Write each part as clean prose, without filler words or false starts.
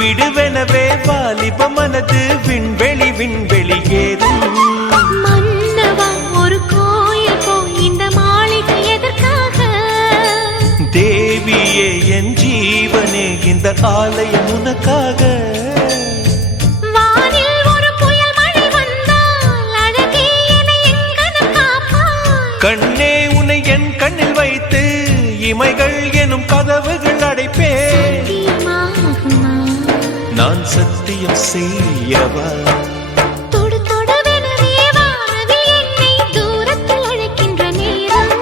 விடுவெனவே வாலிப மனது விண்வெளி விண்வெளி ஏறும். மன்னவா ஒரு கோயில் போய் இந்த மாளிகை எதற்காக? தேவியே என் ஜீவனே இந்த ஆலயம் உனக்காக. வானில் ஒரு புயல் மழை வந்தால் அழகே என்னை எங்கனம் காப்பாய். கண்ணே உன்னை என் கண்ணில் வைத்து இமைகள் எனும் கதவுகள் அடைப்பேன். சத்தியமாகுமா? நான் சத்தியம் செய்யவா? தொடு தொடுவெனவே வானவில் என்னை தூரத்தில் அழைக்கின்ற நேரம்.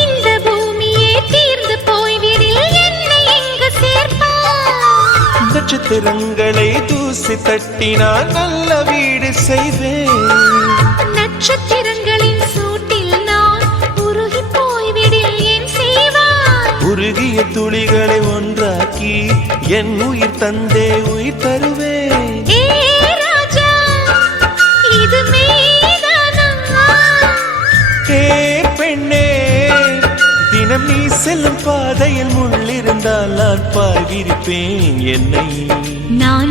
இந்த பூமியே தீர்ந்து போய்விடில் என்னை எங்கு சேர்ப்பாய்? நட்சத்திரங்களை தூசி தட்டினால் நல்ல வீடு செய்வேன். நட்சத்திரங்களின் சூட்டில் நான் உருகி போய்விடில் என் செய்வாய்? உருகிய துளிகளை ஒன்றாக்கி என் உயிர் தந்தே உயிர் தருவேன். ஏ ராஜா, இது மெய்தானா? ஏ பெண்ணே, தினம் நீ செல்லும் பாதையில் முள்ளிருந்தால் நான் பாய்விருப்பேன் என்னை. நான்